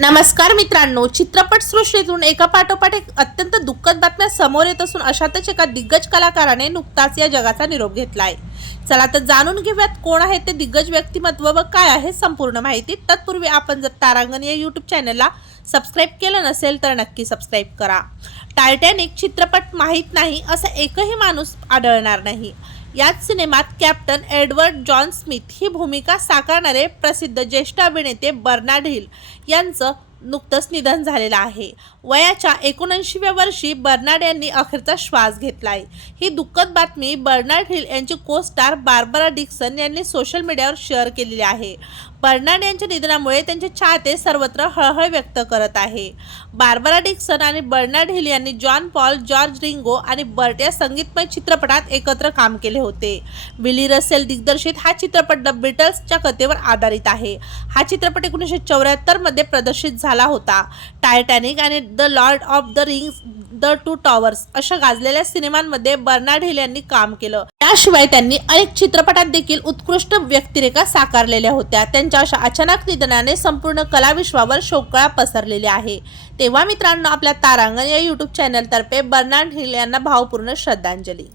नमस्कार मित्रांनो चित्रपट सृष्टीतून एका पाठोपाठ एक अत्यंत दुःखद बातम्या समोर येत असून अशातच एका दिग्गज कलाकाराने नुकताच या जगाचा निरोप घेतलाय. चला तर जाणून घेऊयात कोण आहे ते दिग्गज व्यक्तिमत्व व काय आहे संपूर्ण माहिती. तत्पूर्वी आपण जर तारांगण या यूट्यूब चॅनलला सबस्क्राईब केलं नसेल तर नक्की सबस्क्राईब करा. टायटॅनिक चित्रपट माहीत नाही असा एकही माणूस आढळणार नाही. याच सिनेमात कॅप्टन एडवर्ड जॉन स्मिथ ही भूमिका साकारणारे प्रसिद्ध ज्येष्ठ अभिनेते बर्नाड हिल यांचं नुकतंच निधन झालेलं आहे. वयाच्या एकोणऐंशीव्या वर्षी बर्नार्ड यांनी अखेरचा श्वास घेतलाय. ही दुःखद बातमी बर्नार्ड हिल यांची को स्टार बार्बरा डिक्सन यांनी सोशल मीडियावर शेअर केलेली आहे. बर्नार्ड यांच्या निधनामुळे त्यांचे चाहते सर्वत्र हळहळ व्यक्त करत आहे. बार्बरा डिक्सन आणि बर्नार्ड हिल यांनी जॉन पॉल जॉर्ज रिंगो आणि बर्ट या संगीतमय चित्रपटात एकत्र काम केले होते. विली रसेल दिग्दर्शित हा चित्रपट द बिटल्सच्या कथेवर आधारित आहे. हा चित्रपट एकोणीसशे चौऱ्याहत्तरमध्ये प्रदर्शित झाला. होता. टायटॅनिक आणि the lord of the rings the two towers अशा गाजलेल्या सिनेमांमध्ये बर्नार्ड हिल यांनी काम केलं. त्याशिवाय त्यांनी अनेक चित्रपटात देखील उत्कृष्ट व्यक्तिरेखा साकारलेल्या होत्या. त्यांच्या अशा अचानक निधनाने संपूर्ण कलाविश्वावर शोकळा पसरलेली आहे. तेव्हा मित्रांनो आपल्या तारांगण या युट्यूब चॅनलतर्फे बर्नार्ड हिल यांना भावपूर्ण श्रद्धांजली.